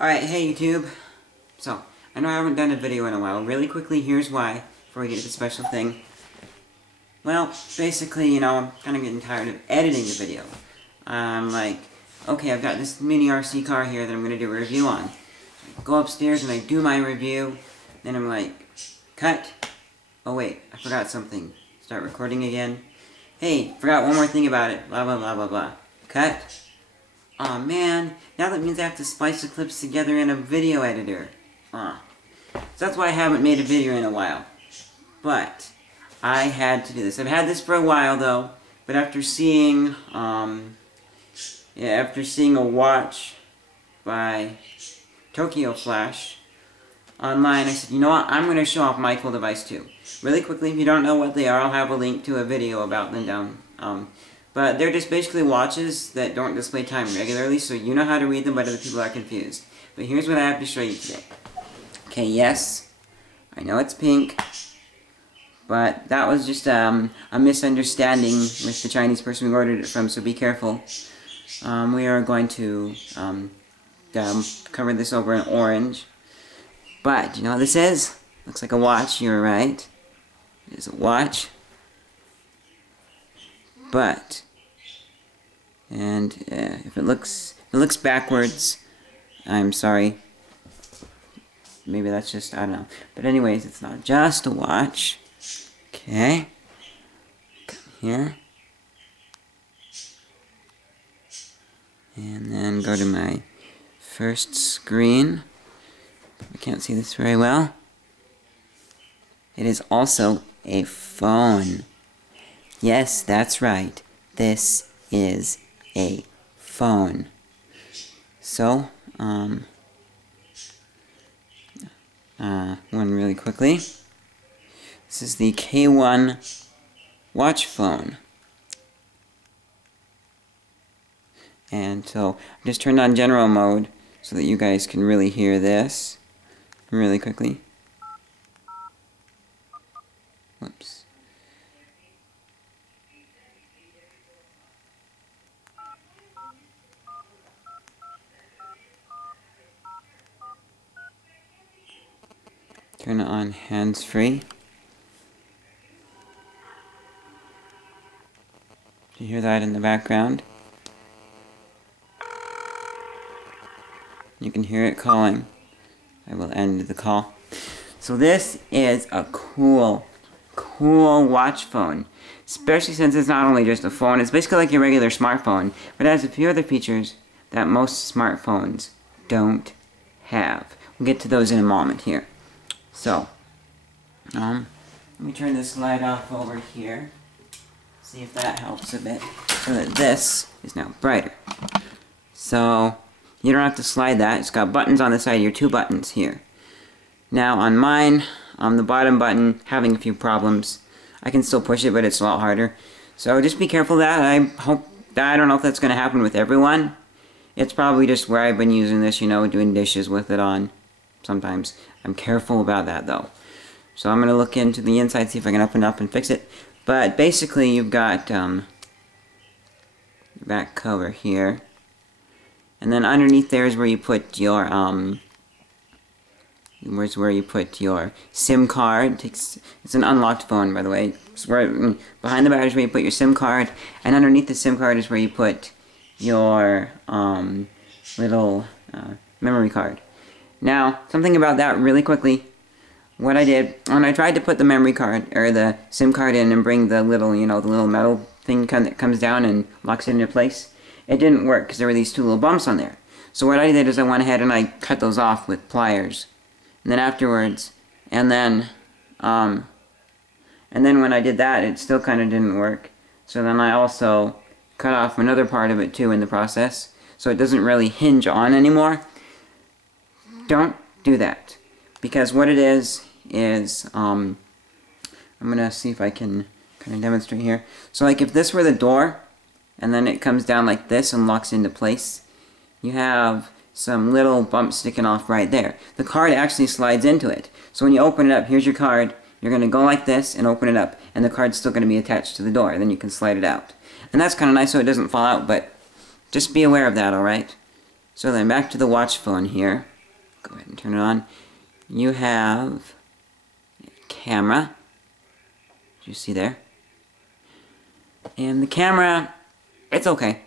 Alright, hey YouTube. So, I know I haven't done a video in a while. Really quickly, here's why, before we get to the special thing. Well, basically, I'm kind of getting tired of editing the video. I'm like, okay, I've got this mini RC car here that I'm going to do a review on. I go upstairs and I do my review, then I'm like, cut. Oh wait, I forgot something. Start recording again. Hey, forgot one more thing about it. Blah, blah, blah, blah, blah. Cut. Aw, man. Now that means I have to splice the clips together in a video editor. So that's why I haven't made a video in a while. But I had to do this. I've had this for a while, though. But after seeing, after seeing a watch by Tokyo Flash online, I said, you know what? I'm going to show off my cool device, too. Really quickly, if you don't know what they are, I'll have a link to a video about them down. But they're just basically watches that don't display time regularly, so you know how to read them, but other people are confused. But here's what I have to show you today. Okay, yes, I know it's pink, but that was just a misunderstanding with the Chinese person we ordered it from, so be careful. We are going to cover this over in orange. But, you know what this is? Looks like a watch, you're right. It is a watch. But, and if it looks backwards, I'm sorry. Maybe that's just, I don't know. But anyways, it's not just a watch. Okay. Come here. And then go to my first screen. I can't see this very well. It is also a phone. Yes, that's right. This is a phone. So, one really quickly. This is the K1 watch phone. And so, I just turned on general mode so that you guys can really hear this really quickly. Whoops. Turn it on hands-free. Do you hear that in the background? You can hear it calling. I will end the call. So this is a cool watch phone. Especially since it's not only just a phone, it's basically like your regular smartphone, but it has a few other features that most smartphones don't have. We'll get to those in a moment here. So, let me turn this light off over here, see if that helps a bit, so that this is now brighter. So, you don't have to slide that, it's got buttons on the side, your two buttons here. Now on mine, the bottom button, having a few problems. I can still push it, but it's a lot harder. So just be careful of that. I don't know if that's going to happen with everyone. It's probably just where I've been using this, doing dishes with it on. Sometimes. I'm careful about that though. So I'm going to look into the inside, see if I can open it up and fix it. But basically you've got back cover here. And then underneath there is where you put your SIM card. It's an unlocked phone, by the way. It's where, behind the battery is where you put your SIM card, and underneath the SIM card is where you put your little memory card. Now, something about that really quickly. What I did, when I tried to put the memory card, or the SIM card in and bring the little, the little metal thing that comes down and locks it into place, it didn't work because there were these two little bumps on there. So what I did is I went ahead and I cut those off with pliers. And then afterwards, and then when I did that, it still kind of didn't work. So then I also cut off another part of it too in the process, so it doesn't really hinge on anymore. Don't do that, because what it is I'm gonna see if I can kind of demonstrate here. So like if this were the door, and then it comes down like this and locks into place, you have some little bumps sticking off right there. The card actually slides into it. So when you open it up, here's your card, you're going to go like this and open it up, and the card's still going to be attached to the door, and then you can slide it out. And that's kind of nice so it doesn't fall out, but just be aware of that, alright? So then back to the watch phone here. Go ahead and turn it on. You have camera. You see there? And the camera, it's okay.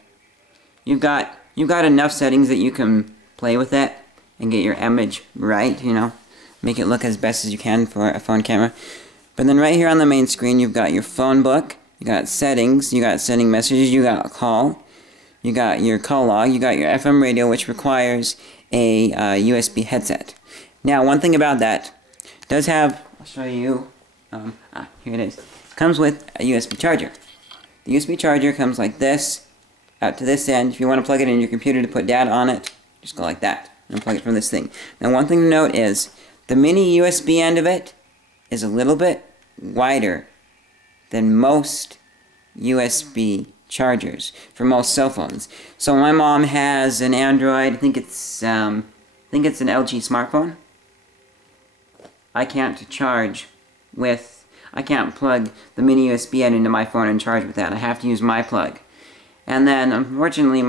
You've got enough settings that you can play with it and get your image right, you know, make it look as best as you can for a phone camera. But then right here on the main screen, you've got your Phonebook, you got settings, you got sending messages, you got a call, you got your call log, you got your FM radio, which requires a USB headset. Now, one thing about that, does have, I'll show you, here it is. It comes with a USB charger. The USB charger comes like this, out to this end. If you want to plug it in your computer to put data on it, just go like that, and plug it from this thing. Now, one thing to note is, the mini USB end of it is a little bit wider than most USB chargers for most cell phones. So my mom has an Android, I think it's an LG smartphone. I can't plug the mini USB end into my phone and charge with that. I have to use my plug. And then, unfortunately,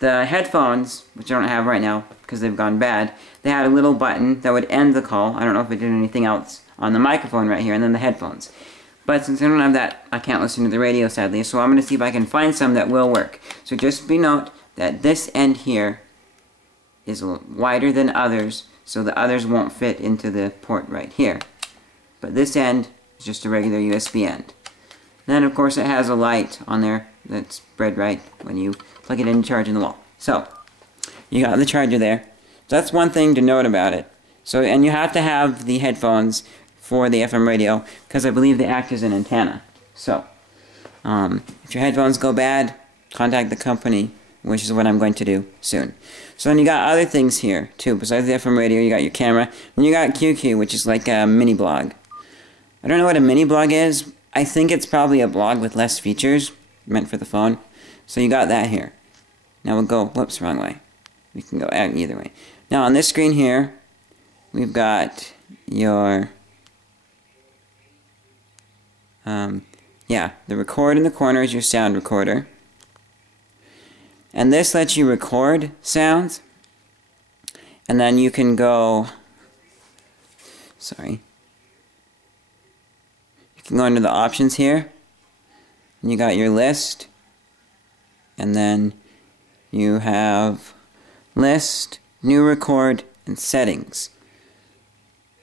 the headphones, which I don't have right now because they've gone bad, they had a little button that would end the call. I don't know if it did anything else on the microphone right here, and then the headphones. But since I don't have that, I can't listen to the radio, sadly, so I'm going to see if I can find some that will work. So just be note that this end here is a little wider than others, so the others won't fit into the port right here. But this end is just a regular USB end. Then, of course, it has a light on there that's spread right when you plug it in and charge in the wall. So, you got the charger there. So that's one thing to note about it. So, and you have to have the headphones for the FM radio, because I believe they act as an antenna. So, if your headphones go bad, contact the company, which is what I'm going to do soon. So then you got other things here, too. Besides the FM radio, you got your camera, and you got QQ, which is like a mini blog. I don't know what a mini blog is. I think it's probably a blog with less features, meant for the phone. So you got that here. Now we'll go, whoops, wrong way. We can go out either way. Now on this screen here, we've got your, the record in the corner is your sound recorder. And this lets you record sounds. And then you can go, you can go into the options here. And you got your list. And then you have list, new record, and settings.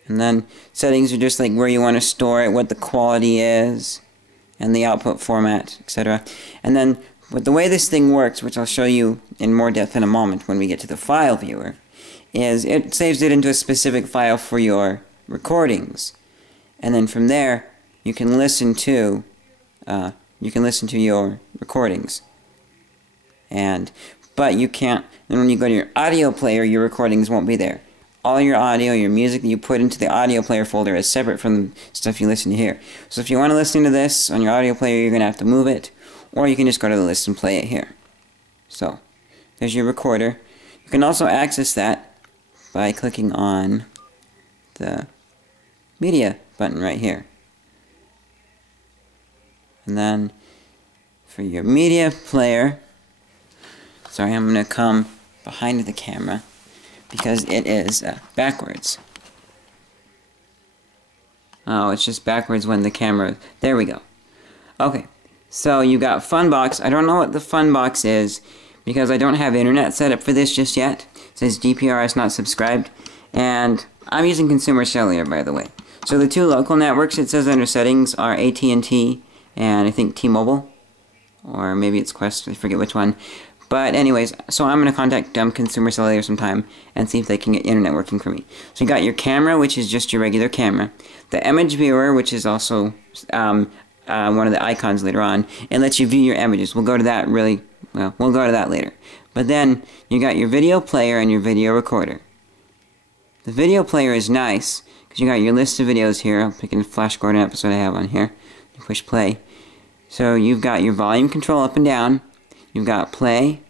And then settings are just like where you want to store it, what the quality is, and the output format, etc. And then but the way this thing works, which I'll show you in more depth in a moment when we get to the file viewer, is it saves it into a specific file for your recordings. And then from there, you can listen to your recordings. But you can't, and when you go to your audio player, your recordings won't be there. All your audio, your music that you put into the audio player folder is separate from the stuff you listen to here. So if you want to listen to this on your audio player, you're going to have to move it, or you can just go to the list and play it here. So, there's your recorder. You can also access that by clicking on the media button right here. And then, for your media player, I'm going to come behind the camera because it is backwards. Oh, it's just backwards when the camera, there we go. Okay. So you got Funbox. I don't know what the Funbox is because I don't have internet set up for this just yet. It says GPRS not subscribed. And I'm using consumer cellular, by the way. So the two local networks it says under settings are AT&T and I think T-Mobile. Or maybe it's Quest, I forget which one. But anyways, so I'm going to contact consumer cellular sometime and see if they can get internet working for me. So you got your camera, which is just your regular camera. The image viewer, which is also one of the icons later on, and lets you view your images. We'll go to that we'll go to that later. But then, you got your video player and your video recorder. The video player is nice, because you got your list of videos here. I'm picking a Flash Gordon episode I have on here. You push play. So you've got your volume control up and down. You've got play.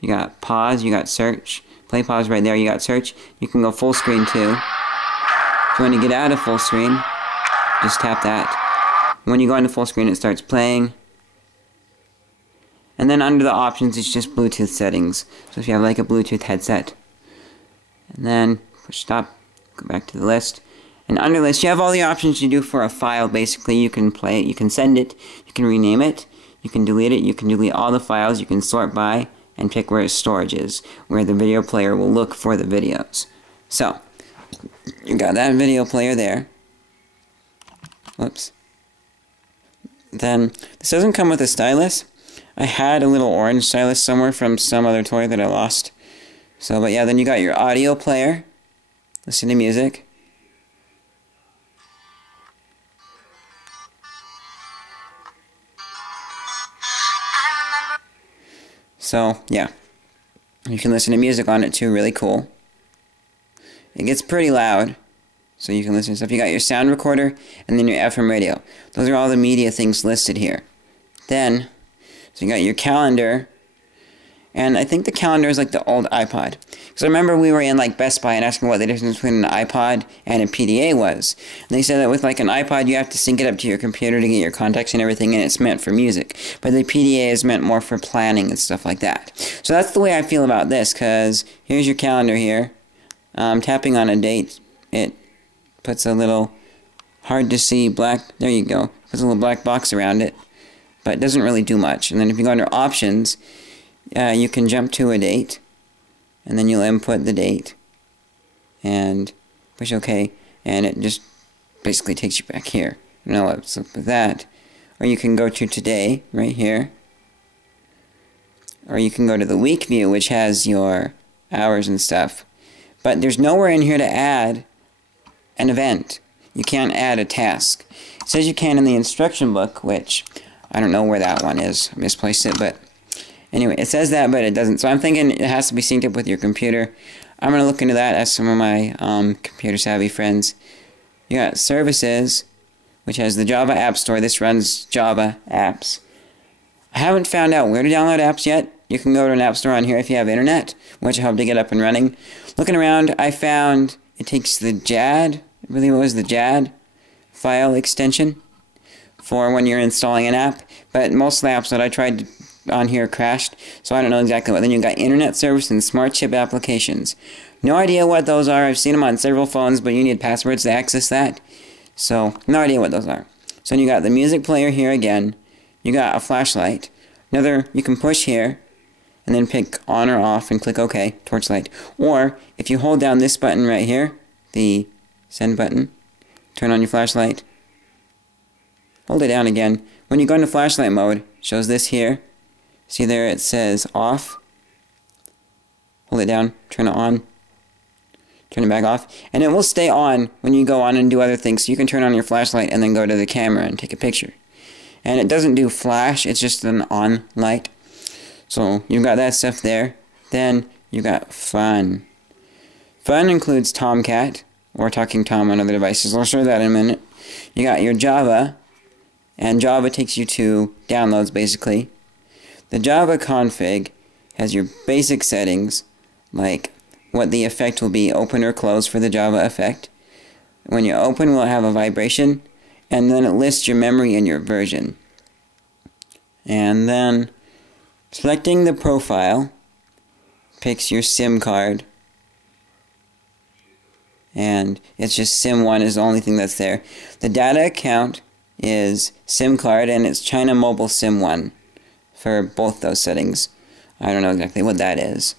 You got pause, you got search. Play, pause right there, you got search. You can go full screen too. If you want to get out of full screen, just tap that. When you go into full screen, it starts playing. And then under the options, it's just Bluetooth settings. So if you have like a Bluetooth headset. And then push stop, go back to the list. And under list, you have all the options you do for a file. Basically, you can play it, you can send it, you can rename it, you can delete it, you can delete all the files, you can sort by, and pick where its storage is, where the video player will look for the videos. So, you got that video player there. Whoops. Then, this doesn't come with a stylus. I had a little orange stylus somewhere from some other toy that I lost. So, but yeah, then you got your audio player. Listen to music. So, yeah. You can listen to music on it too, really cool. It gets pretty loud, so you can listen to stuff. You got your sound recorder, and then your FM radio. Those are all the media things listed here. Then, so you got your calendar, and I think the calendar is like the old iPod. Because I remember we were in like Best Buy and asking what the difference between an iPod and a PDA was. And they said that with like an iPod you have to sync it up to your computer to get your contacts and everything, and it's meant for music. But the PDA is meant more for planning and stuff like that. So that's the way I feel about this, because here's your calendar here. Tapping on a date, it puts a little hard to see black, there you go, puts a little black box around it. But it doesn't really do much. And then if you go under options, you can jump to a date, and then you'll input the date, and push OK, and it just basically takes you back here. I don't know what's up with that. Or you can go to today, right here. Or you can go to the week view, which has your hours and stuff. But there's nowhere in here to add an event. You can't add a task. It says you can in the instruction book, which I don't know where that one is. I misplaced it, but anyway, it says that, but it doesn't. So I'm thinking it has to be synced up with your computer. I'm going to look into that as some of my computer savvy friends. You got services, which has the Java App Store. This runs Java apps. I haven't found out where to download apps yet. You can go to an app store on here if you have internet, which will help to get up and running. Looking around, I found it takes the JAD, I believe it was the JAD file extension for when you're installing an app, but most of the apps that I tried on here crashed, so I don't know exactly what. Then you got internet service and smart chip applications. No idea what those are. I've seen them on several phones, but you need passwords to access that, so no idea what those are. So then you got the music player here again. You got a flashlight. Another, you can push here and then pick on or off and click OK, torchlight. Or if you hold down this button right here, the send button, turn on your flashlight, hold it down again. When you go into flashlight mode, it shows this here. See there it says off. Hold it down, turn it on, turn it back off, and it will stay on when you go on and do other things. So you can turn on your flashlight and then go to the camera and take a picture. And it doesn't do flash, it's just an on light. So you've got that stuff there. Then you got fun. Fun includes Tomcat, or Talking Tom on other devices. I'll show that in a minute. You got your Java, and Java takes you to downloads basically. The Java config has your basic settings, like what the effect will be, open or close for the Java effect. When you open, will have a vibration, and then it lists your memory and your version. And then selecting the profile picks your SIM card, and it's just SIM1 is the only thing that's there. The data account is SIM card, and it's China Mobile SIM1 for both those settings. I don't know exactly what that is.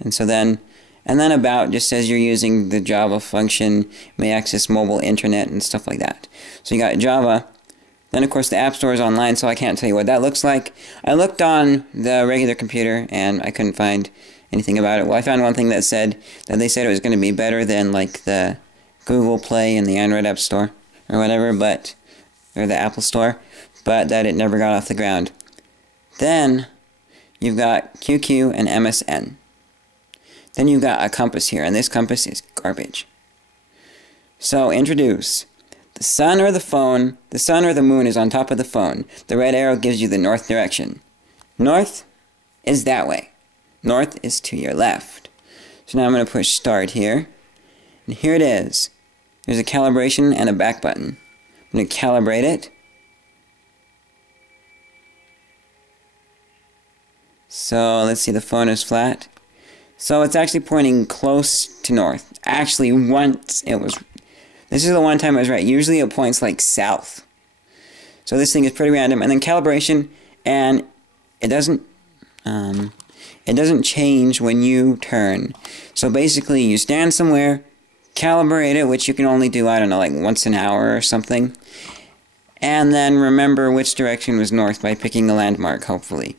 And so then, and then about just says you're using the Java function, may access mobile internet and stuff like that. So you got Java. Then of course the App Store is online, so I can't tell you what that looks like. I looked on the regular computer and I couldn't find anything about it. Well, I found one thing that said that they said it was going to be better than like the Google Play and the Android App Store or whatever, but or the Apple Store, but that it never got off the ground. Then you've got QQ and MSN. Then you've got a compass here, and this compass is garbage. So introduce. The sun or the phone, the sun or the moon is on top of the phone. The red arrow gives you the north direction. North is that way. North is to your left. So now I'm going to push start here. And here it is. There's a calibration and a back button. I'm going to calibrate it. So let's see, the phone is flat. So it's actually pointing close to north. Actually, once it was... This is the one time it was right. Usually it points like south. So this thing is pretty random. And then calibration, and it doesn't change when you turn. So basically you stand somewhere, calibrate it, which you can only do, I don't know, like once an hour or something. And then remember which direction was north by picking a landmark, hopefully.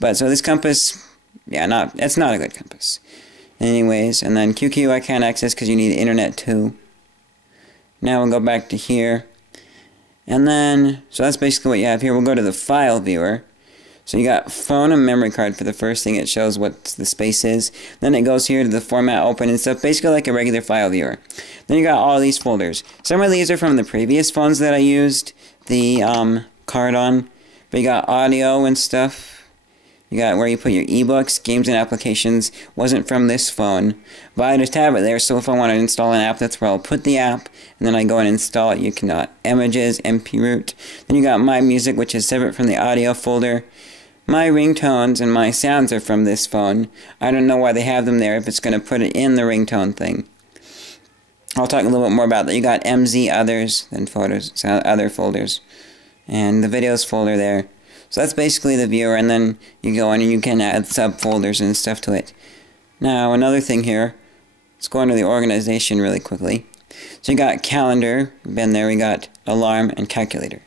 But so this compass... Yeah, it's not a good compass. Anyways, and then QQ I can't access because you need internet too. Now we'll go back to here. And then, so that's basically what you have here. We'll go to the file viewer. So you got phone and memory card for the first thing. It shows what the space is. Then it goes here to the format open and stuff. Basically like a regular file viewer. Then you got all these folders. Some of these are from the previous phones that I used the card on. But you got audio and stuff. You got where you put your ebooks, games, and applications. Wasn't from this phone, but I just have it there, so if I want to install an app, that's where I'll put the app, and then I go and install it. You can images, MP root. Then you got my music, which is separate from the audio folder. My ringtones and my sounds are from this phone. I don't know why they have them there if it's going to put it in the ringtone thing. I'll talk a little bit more about that. You got MZ others, then photos, other folders, and the videos folder there. So that's basically the viewer, and then you go in and you can add subfolders and stuff to it. Now, another thing here, let's go into the organization really quickly. So you got calendar, been there, we got alarm, and calculator.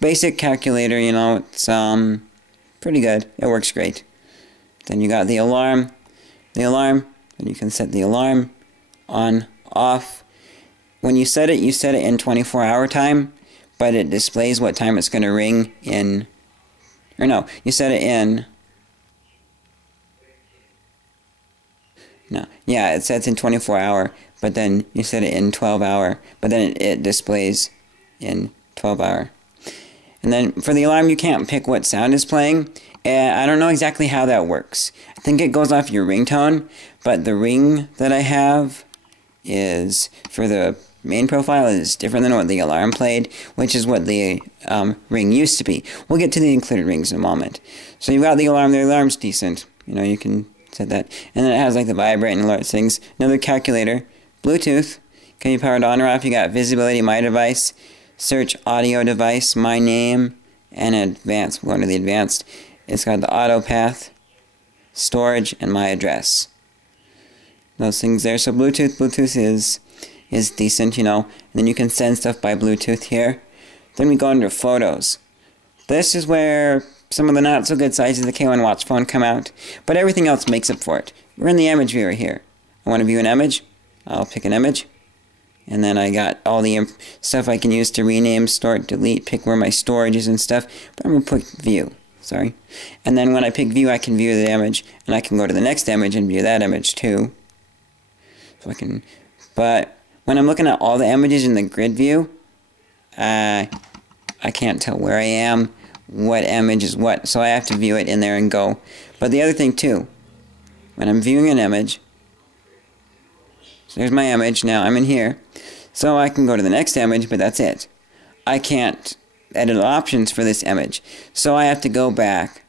Basic calculator, you know, it's pretty good. It works great. Then you got the alarm, and you can set the alarm on, off. When you set it in 24-hour time, but it displays what time it's going to ring in... Or no, you set it in... No, yeah, it sets in 24-hour, but then you set it in 12-hour, but then it displays in 12-hour. And then for the alarm, you can't pick what sound is playing. I don't know exactly how that works. I think it goes off your ringtone, but the ring that I have is for the main profile is different than what the alarm played, which is what the ring used to be. We'll get to the included rings in a moment. So you've got the alarm's decent. You know, you can set that. And then it has like the vibrate and alert things. Another calculator. Bluetooth. Can be powered on or off. You got visibility, my device, search audio device, my name, and advanced. We'll go into the advanced. It's got the auto path, storage, and my address. Those things there. So Bluetooth is decent, you know. And then you can send stuff by Bluetooth here. Then we go into photos. This is where some of the not so good sizes of the K1 Watch phone come out, but everything else makes up for it. We're in the image viewer here. I want to view an image. I'll pick an image. And then I got all the stuff I can use to rename, store, delete, pick where my storage is and stuff. But I'm going to pick view. Sorry. And then when I pick view, I can view the image. And I can go to the next image and view that image too. So I can... But when I'm looking at all the images in the grid view, I can't tell where I am, what image is what. So I have to view it in there and go. But the other thing too, when I'm viewing an image... So there's my image. Now I'm in here. So I can go to the next image, but that's it. I can't edit options for this image. So I have to go back.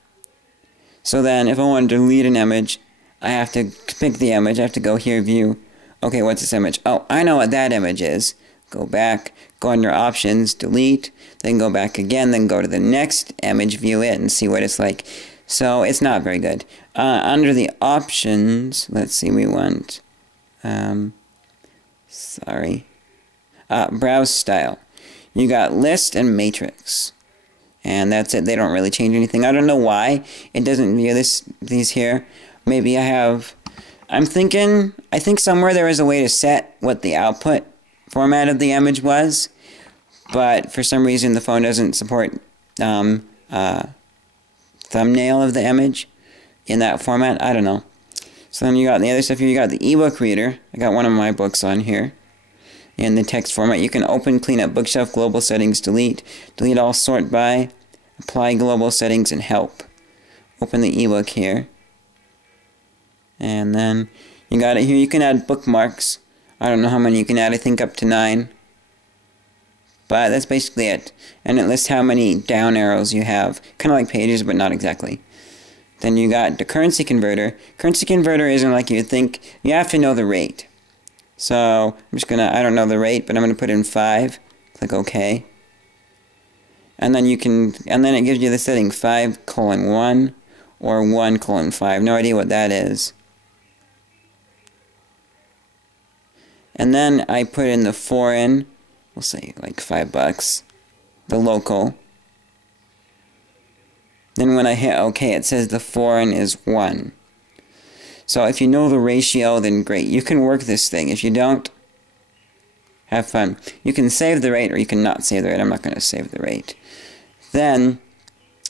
So then if I want to delete an image, I have to pick the image. I have to go here, view. Okay, what's this image? Oh, I know what that image is. Go back, go under options, delete, then go back again, then go to the next image, view it, and see what it's like. So it's not very good. Under the options, let's see, we want... browse style. You got list and matrix. And that's it. They don't really change anything. I don't know why it doesn't view these here. Maybe I think somewhere there is a way to set what the output format of the image was. But for some reason the phone doesn't support thumbnail of the image in that format. I don't know. So then you got the other stuff here. You got the ebook reader. I got one of my books on here in the text format. You can open, clean up bookshelf, global settings, delete all, sort by, apply global settings, and help. Open the ebook here. And then you got it here. You can add bookmarks. I don't know how many you can add. I think up to 9. But that's basically it. And it lists how many down arrows you have. Kind of like pages, but not exactly. Then you got the currency converter. Currency converter isn't like you think. You have to know the rate. So I'm just gonna, I don't know the rate, but I'm gonna put in 5. Click OK. And then you can, and then it gives you the setting 5:1 or 1:5. No idea what that is. And then I put in the foreign, we'll say like $5, the local. Then when I hit OK, it says the foreign is 1. So if you know the ratio, then great. You can work this thing. If you don't, have fun. You can save the rate or you can not save the rate. I'm not going to save the rate. Then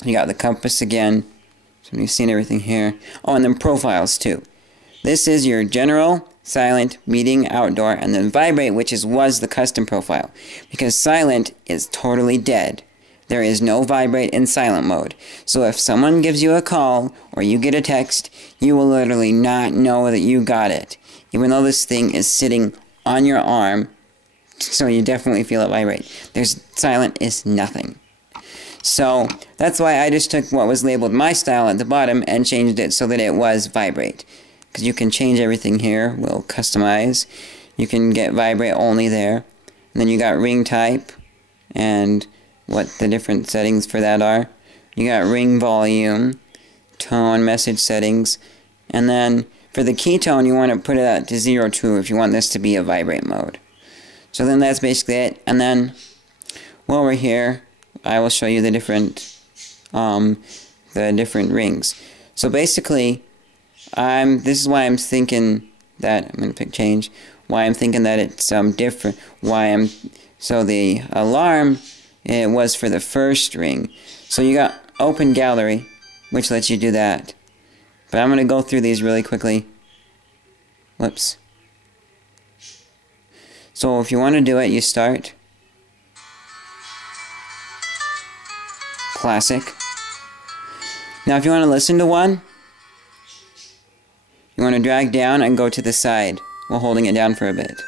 you got the compass again. So you've seen everything here. Oh, and then profiles too. This is your general, silent, meeting, outdoor, and then vibrate, which was the custom profile. Because silent is totally dead. There is no vibrate in silent mode. So if someone gives you a call or you get a text, you will literally not know that you got it. Even though this thing is sitting on your arm, so you definitely feel it vibrate. Silent is nothing. So that's why I just took what was labeled my style at the bottom and changed it so that it was vibrate. Because you can change everything here. We'll customize. You can get vibrate only there. And then you got ring type and what the different settings for that are. You got ring volume, tone, message settings, and then for the key tone you want to put it at to 0 2 if you want this to be a vibrate mode. So then that's basically it. And then while we're here, I will show you the different rings. So basically, this is why I'm thinking that I'm going to pick change. Why I'm thinking that it's different. So the alarm, it was for the first ring. So you got open gallery, which lets you do that. But I'm going to go through these really quickly. Whoops. So if you want to do it, you start. Classic. Now if you want to listen to one, you want to drag down and go to the side while holding it down for a bit.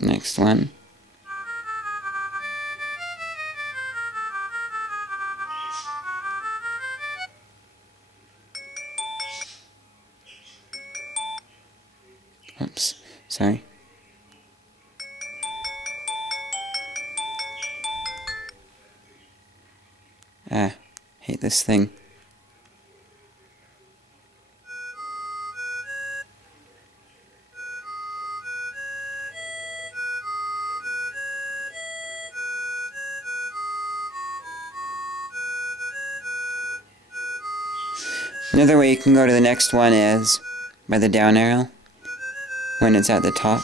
Next one. Oops, sorry. Hate this thing. Another way you can go to the next one is by the down arrow when it's at the top.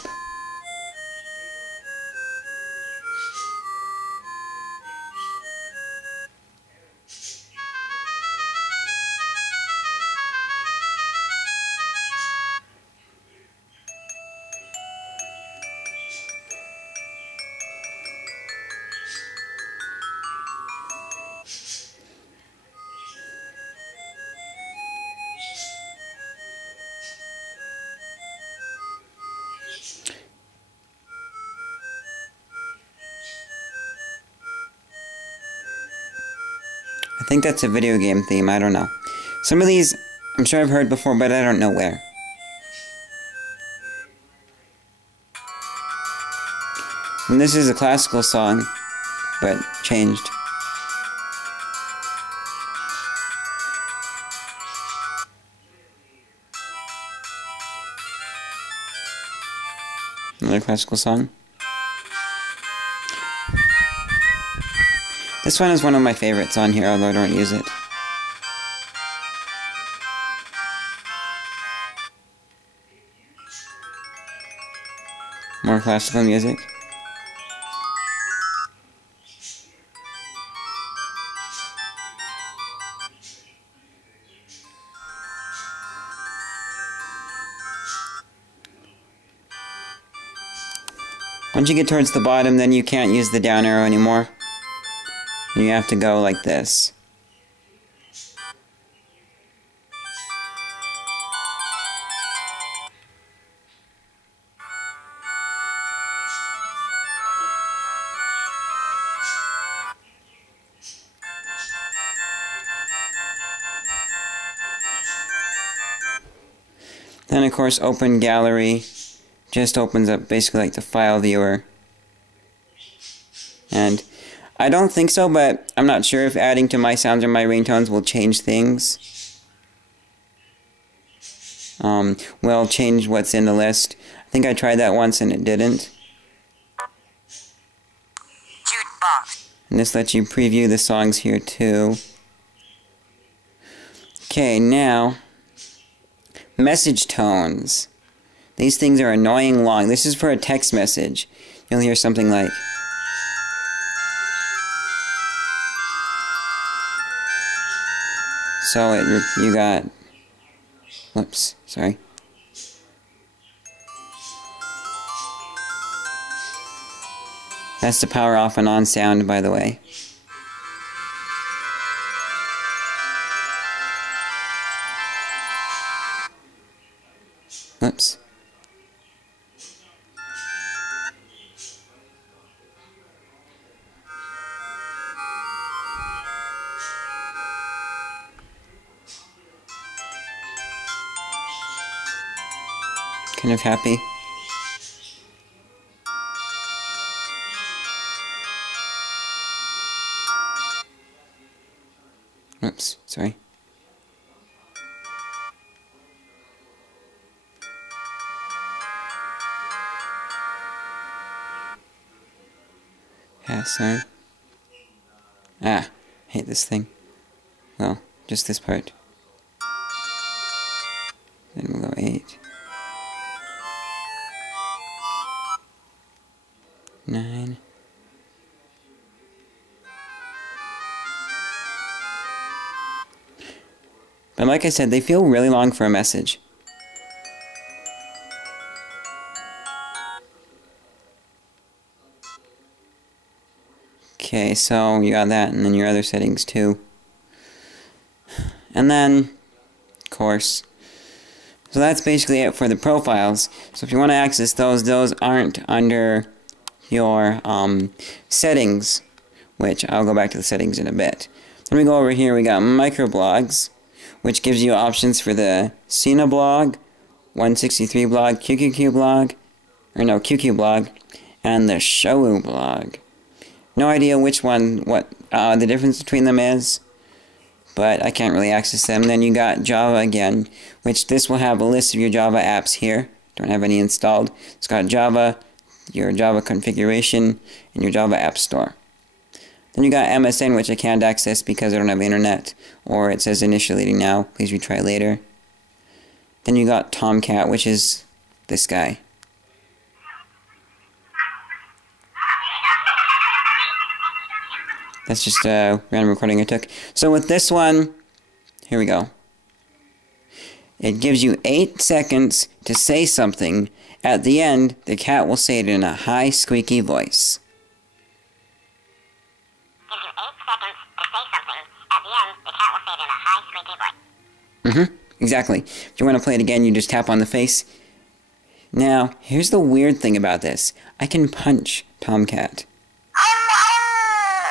I think that's a video game theme, I don't know. Some of these, I'm sure I've heard before, but I don't know where. And this is a classical song, but changed. Another classical song. This one is one of my favorites on here, although I don't use it. More classical music. Once you get towards the bottom, then you can't use the down arrow anymore. And you have to go like this. Then of course open gallery just opens up basically like the file viewer. And I don't think so, but I'm not sure if adding to my sounds or my ringtones will change things. Will change what's in the list. I think I tried that once and it didn't. And this lets you preview the songs here too. Okay, now message tones. These things are annoying long. This is for a text message. You'll hear something like, so you got, whoops, sorry. That's the power off and on sound, by the way. Whoops. Kind of happy. Oops, sorry. Yeah, sorry. Ah, hate this thing. Well, just this part. Then we'll go 8. 9. But like I said, they feel really long for a message. Okay, so you got that, and then your other settings too. And then, of course, so that's basically it for the profiles. So if you want to access those aren't under your settings, which I'll go back to the settings in a bit. Then we go over here, we got Microblogs, which gives you options for the Cena blog, 163 blog, QQQ blog, or no, QQ blog, and the Showu blog. No idea which one, what the difference between them is, but I can't really access them. Then you got Java again, which this will have a list of your Java apps here. Don't have any installed. It's got Java, your Java configuration, and your Java App Store. Then you got MSN, which I can't access because I don't have internet, or it says initiating now, please retry later. Then you got Tomcat, which is this guy. That's just a random recording I took. So with this one, here we go. It gives you 8 seconds to say something. At the end, the cat will say it in a high, squeaky voice. Gives you 8 seconds to say something. At the end, the cat will say it in a high, squeaky voice. Exactly. If you want to play it again, you just tap on the face. Now, here's the weird thing about this. I can punch Tomcat.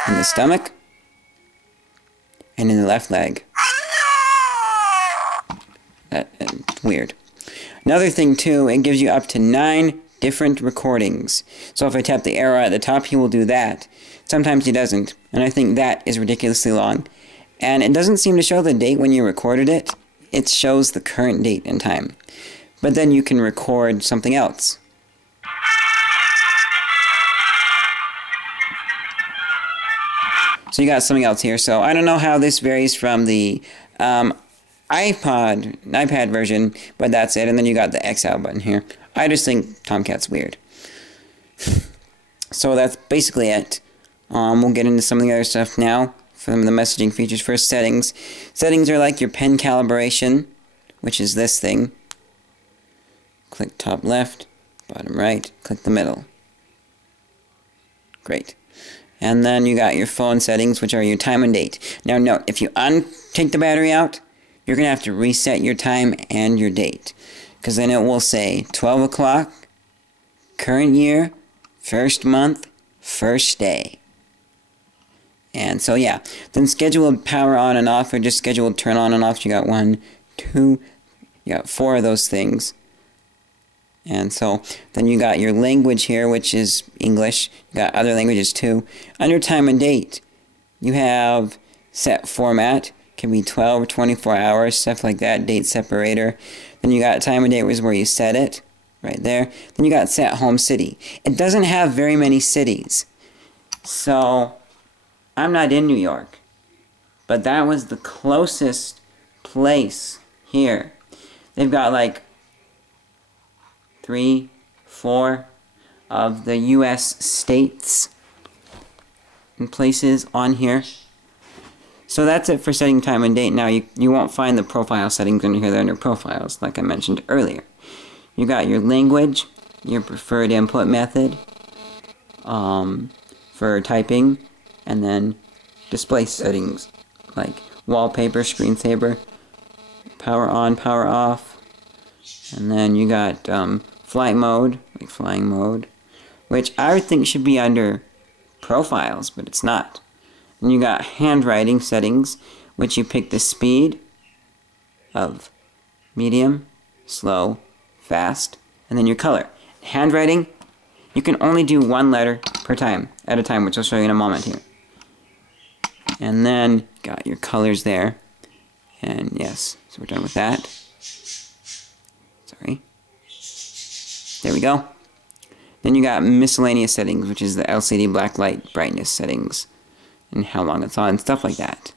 In the stomach. And in the left leg. Weird. Another thing too, it gives you up to 9 different recordings. So if I tap the arrow at the top, he will do that. Sometimes he doesn't, and I think that is ridiculously long. And it doesn't seem to show the date when you recorded it. It shows the current date and time. But then you can record something else. So you got something else here. So I don't know how this varies from the iPad version, but that's it. And then you got the X out button here. I just think Tomcat's weird. So that's basically it. We'll get into some of the other stuff now from the messaging features. First, settings. Settings are like your pen calibration, which is this thing. Click top left, bottom right, click the middle. Great. And then you got your phone settings, which are your time and date. Now note, if you take the battery out, you're going to have to reset your time and your date. Because then it will say 12 o'clock, current year, first month, first day. And so yeah, then scheduled power on and off, or just scheduled turn on and off. You got 1, 2, You got 4 of those things. And so then you got your language here, which is English. You got other languages too. Under time and date, you have set format. Can be 12 or 24 hours, stuff like that. Date separator. Then you got time and date was where you set it, right there. Then you got set home city. It doesn't have very many cities. So I'm not in New York, but that was the closest place here. They've got like 3, 4 of the U.S. states and places on here. So that's it for setting time and date. Now you won't find the profile settings under here. They're under profiles, like I mentioned earlier. You got your language, your preferred input method for typing, and then display settings like wallpaper, screensaver, power on, power off, and then you got flight mode, like flying mode, which I would think should be under profiles, but it's not. And you got handwriting settings, which you pick the speed of medium, slow, fast, and then your color. Handwriting, you can only do 1 letter per time, at a time, which I'll show you in a moment here. And then, got your colors there. And yes, so we're done with that. Sorry. There we go. Then you got miscellaneous settings, which is the LCD blacklight brightness settings, and how long it's on, stuff like that.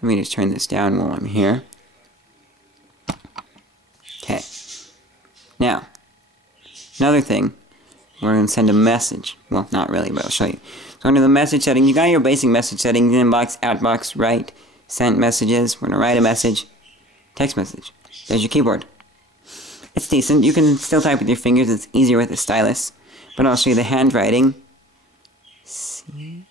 Let me just turn this down while I'm here. Okay. Now, another thing, we're going to send a message. Well, not really, but I'll show you. So under the message setting, you got your basic message settings, inbox, outbox, write, sent messages. We're going to write a message, text message. There's your keyboard. It's decent. You can still type with your fingers. It's easier with a stylus. But I'll show you the handwriting. See?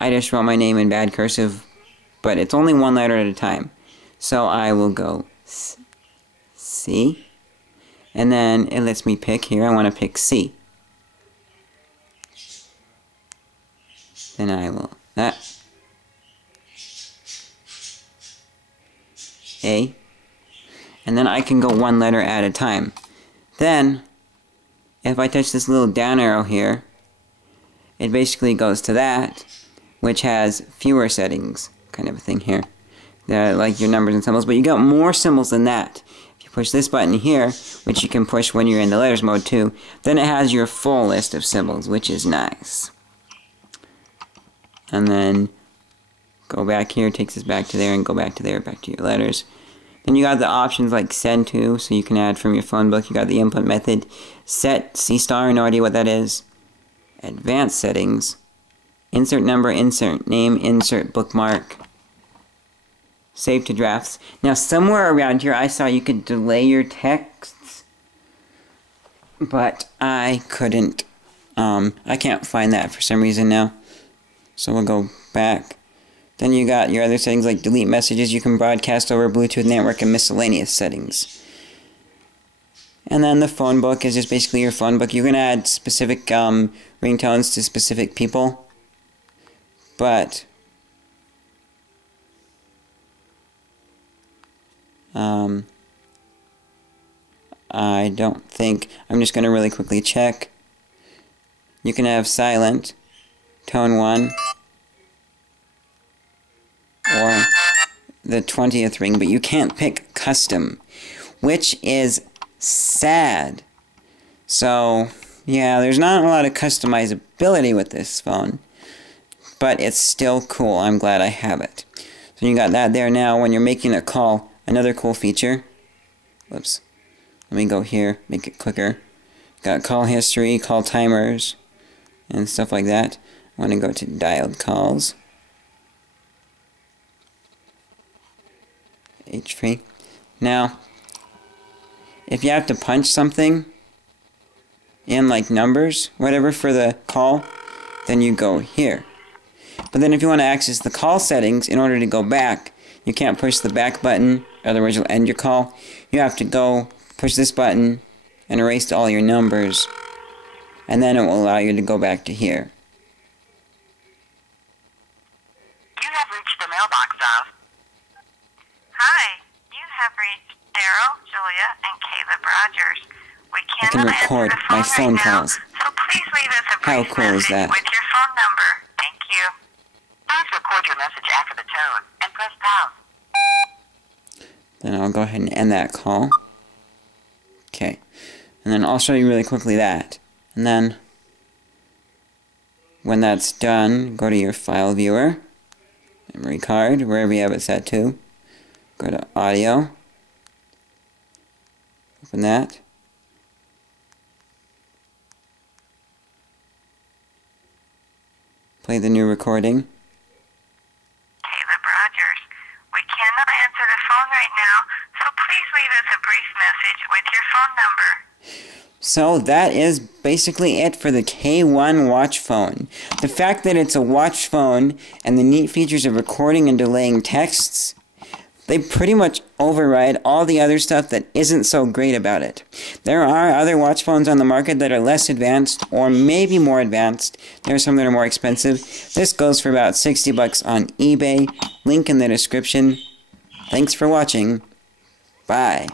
I just wrote my name in bad cursive, but it's only 1 letter at a time. So I will go C. And then it lets me pick here. I want to pick C. Then I will that. A. And then I can go 1 letter at a time. Then, if I touch this little down arrow here, it basically goes to that, which has fewer settings, kind of a thing here. They're like your numbers and symbols, but you got more symbols than that. If you push this button here, which you can push when you're in the letters mode too, then it has your full list of symbols, which is nice. And then go back here, takes us back to there, and go back to there, back to your letters. Then you got the options like send to, so you can add from your phone book. You got the input method, set, C star, no idea what that is. Advanced settings, insert number, insert name, insert bookmark, save to drafts. Now somewhere around here I saw you could delay your texts, but I couldn't. I can't find that for some reason now. So we'll go back. Then you got your other settings like delete messages, you can broadcast over Bluetooth network, and miscellaneous settings. And then the phone book is just basically your phone book. You can add specific ringtones to specific people. But I don't think, I'm just going to really quickly check. You can have silent, tone 1, or the 20th ring, but you can't pick custom, which is sad. So, yeah, there's not a lot of customizability with this phone, but it's still cool. I'm glad I have it. So you got that there. Now, when you're making a call, another cool feature. Whoops. Let me go here, make it quicker. Got call history, call timers, and stuff like that. I want to go to dialed calls. H3. Now, if you have to punch something in like numbers, whatever, for the call, then you go here. But then if you want to access the call settings, in order to go back, you can't push the back button, otherwise you'll end your call. You have to go push this button and erase all your numbers, and then it will allow you to go back to here. off. Hi, you have reached Daryl, Julia, and Caleb Rogers. We I can cannot record answer the my phone right now, calls. so please leave us a How brief cool is message that? with your phone number. Thank you. Please record your message after the tone and press pound. Then I'll go ahead and end that call. Okay. And then I'll show you really quickly that. And then, when that's done, go to your file viewer, memory card, wherever you have it set to. Go to audio. Open that. Play the new recording. Caleb Rogers, we cannot answer the phone right now, so please leave us a brief message with your phone number. So that is basically it for the K1 watch phone. The fact that it's a watch phone and the neat features of recording and delaying texts, they pretty much override all the other stuff that isn't so great about it. There are other watch phones on the market that are less advanced or maybe more advanced. There are some that are more expensive. This goes for about $60 on eBay. Link in the description. Thanks for watching. Bye.